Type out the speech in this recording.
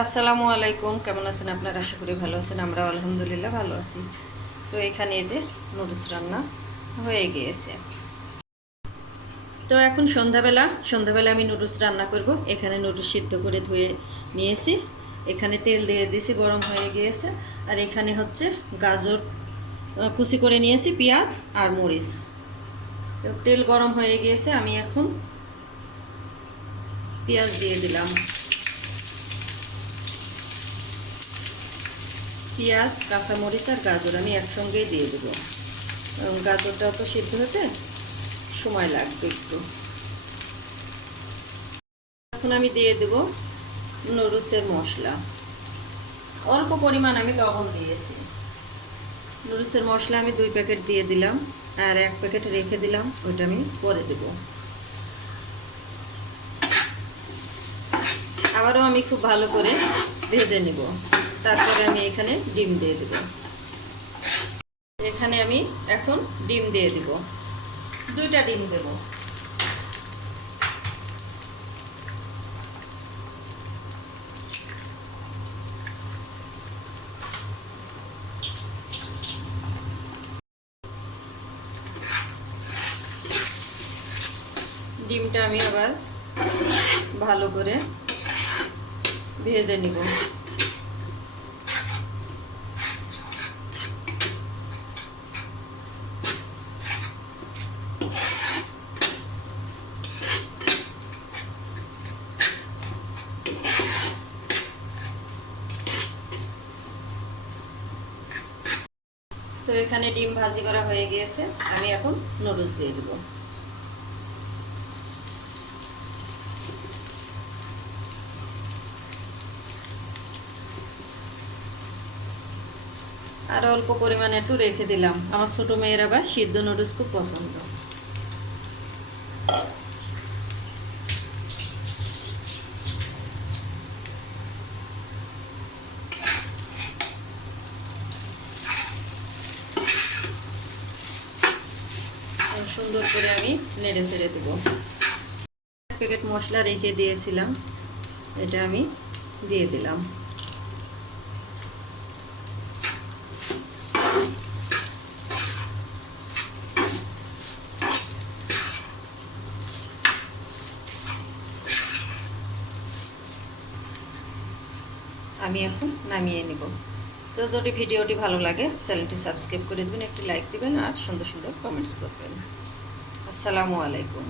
আসসালামু আলাইকুম, কেমন আছেন আপনারা? আশা করি ভালো আছেন। আমরা আলহামদুলিল্লাহ ভালো আছি। তো এখানে এই যে নুডলস রান্না হয়ে গিয়েছে। তো এখন সন্ধ্যাবেলা আমি নুডলস রান্না করব। এখানে নুডলস সিদ্ধ করে ধুয়ে নিয়েছি। এখানে তেল দিয়ে দিয়েছি, গরম হয়ে গিয়েছে। আর এখানে হচ্ছে গাজর কুচি করে নিয়েছি, পেঁয়াজ আর মরিচ। তেল গরম হয়ে গিয়েছে, আমি এখন পেঁয়াজ দিয়ে দিলাম। পেঁয়াজ, কাঁচামরিচ আর গাজর আমি একসঙ্গেই দিয়ে দেবো, কারণ গাজরটাও তো সিদ্ধ হতে সময় লাগবে একটু। এখন আমি দিয়ে দেবো নুডলসের মশলা। অল্প পরিমাণ আমি লবণ দিয়েছি। নুডলসের মশলা আমি 2 প্যাকেট দিয়ে দিলাম, আর 1 প্যাকেট রেখে দিলাম, ওইটা আমি পরে দেবো। আবারও আমি খুব ভালো করে ভেজে নেব। তারপরে আমি এখানে ডিম দিয়ে দেব। এখানে আমি এখন ডিম দিয়ে দেব, 2টা ডিম দেব। ডিমটা আমি আবার ভালো করে ভেজে নিব। তো এখানে ডিম ভাজি করা হয়ে গিয়েছে, আমি এখন নুডলস দিয়ে দেব। আর অল্প পরিমাণে একটু রেখে দিলাম, আমার ছোট মেয়ের আবার সিদ্ধ নুডলস খুব পছন্দ। সুন্দর করে আমি নেড়ে ছেড়ে দেব। 1 প্যাকেট মশলা রেখে দিয়েছিলাম, এটা আমি দিয়ে দিলাম। আমি এখন নামিয়ে নেব। তো যদি ভিডিওটি ভালো লাগে চ্যানেলটি সাবস্ক্রাইব করে দেবেন, একটি লাইক দিবেন আর সুন্দর সুন্দর কমেন্টস করবেন। আসসালামু আলাইকুম।